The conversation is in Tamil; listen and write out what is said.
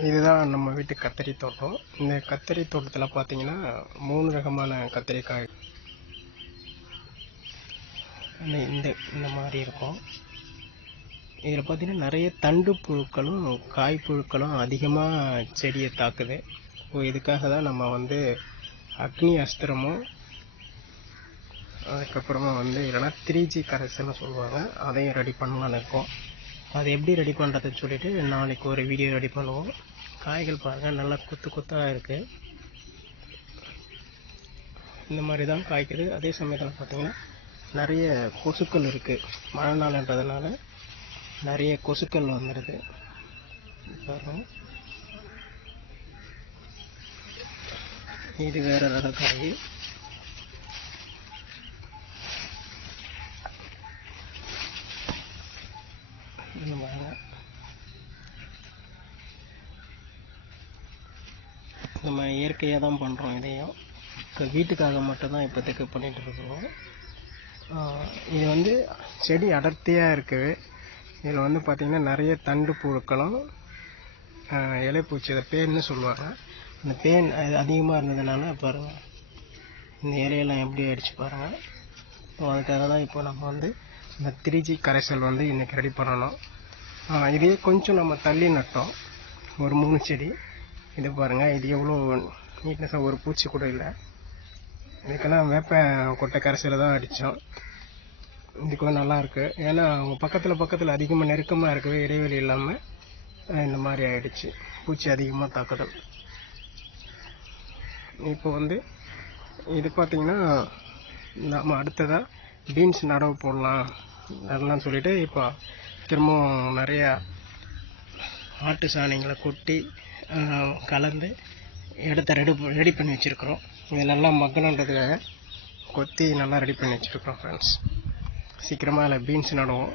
இதுதான் நம்ம வீட்டு கத்தரி தோட்டம். இந்த கத்தரி தோட்டத்தில் பார்த்தீங்கன்னா மூணு ரகமான கத்திரிக்காய் இந்த இந்த இந்த மாதிரி இருக்கும். இதில் பார்த்தீங்கன்னா நிறைய தண்டு புழுக்களும் காய் புழுக்களும் அதிகமாக செடியை தாக்குது. ஸோ இதுக்காக தான் நம்ம வந்து அக்னி அஸ்திரமும் அதுக்கப்புறமா வந்து இல்லைன்னா த்ரீ ஜி கரைசல்னு சொல்லுவாங்க. அதையும் ரெடி பண்ணலான்னு இருக்கோம். அது எப்படி ரெடி பண்ணுறதுன்னு சொல்லிட்டு நாளைக்கு ஒரு வீடியோ ரெடி பண்ணுவோம். காய்கள் பாருங்கள் நல்லா கொத்து கொத்தாக இருக்குது இந்த மாதிரி தான் காய்க்குது. அதே சமயத்தில் பார்த்திங்கன்னா நிறைய கொசுக்கள் இருக்குது மழை நாள்ன்றதுனால நிறைய கொசுக்கள் வந்துடுது பாருங்க. இது வேறு ரக காய் இது பாருங்க நம்ம இயற்கையாக தான் பண்ணுறோம் இதையும். இப்போ வீட்டுக்காக மட்டும்தான் இப்போதைக்கு பண்ணிகிட்ருக்குறோம் இருக்கிறோம் இது வந்து செடி அடர்த்தியாக இருக்குது இதில் வந்து பார்த்திங்கன்னா நிறைய தண்டு புழுக்களும் இலைப்பூச்சி இதை பேன்னு சொல்லுவாங்க. அந்த பேன் அது அதிகமாக இருந்ததுனால பாருங்கள் இந்த இலையெல்லாம் எப்படி அடிச்சு பாருங்கள் ஸோ அதுக்காக தான் இப்போ நம்ம வந்து இந்த த்ரீ ஜி கரைசல் வந்து இன்றைக்கி ரெடி பண்ணணும். இதையே இதே கொஞ்சம் நம்ம தள்ளி நட்டோம். ஒரு மூணு செடி. இது பாருங்கள் இது எவ்வளோ நீட்னஸாக ஒரு பூச்சி கூட இல்லை. இதுக்கெல்லாம் வேப்ப கொட்டை கரைசலை தான் அடித்தோம். இது கூட நல்லாயிருக்கு ஏன்னா அவங்க பக்கத்தில் பக்கத்தில் அதிகமாக நெருக்கமாக இருக்கவே இடைவெளி இல்லாமல் இந்த மாதிரி ஆகிடுச்சு பூச்சி அதிகமாக தாக்குதல். இப்போ வந்து இது பார்த்திங்கன்னா நம்ம அடுத்ததாக பீன்ஸ் நடவு போடலாம். அதெல்லாம் சொல்லிட்டு இப்போ திரும்பவும் நிறையா ஆட்டு சாணிங்களை கொட்டி கலந்து இடத்த ரெடி ரெடி பண்ணி வச்சுருக்குறோம். இது நல்லா மக்கணுன்றதுக்காக கொத்தி நல்லா ரெடி பண்ணி வச்சுருக்குறோம் ஃப்ரெண்ட்ஸ் சீக்கிரமாக அதில் பீன்ஸ் நடுவோம்.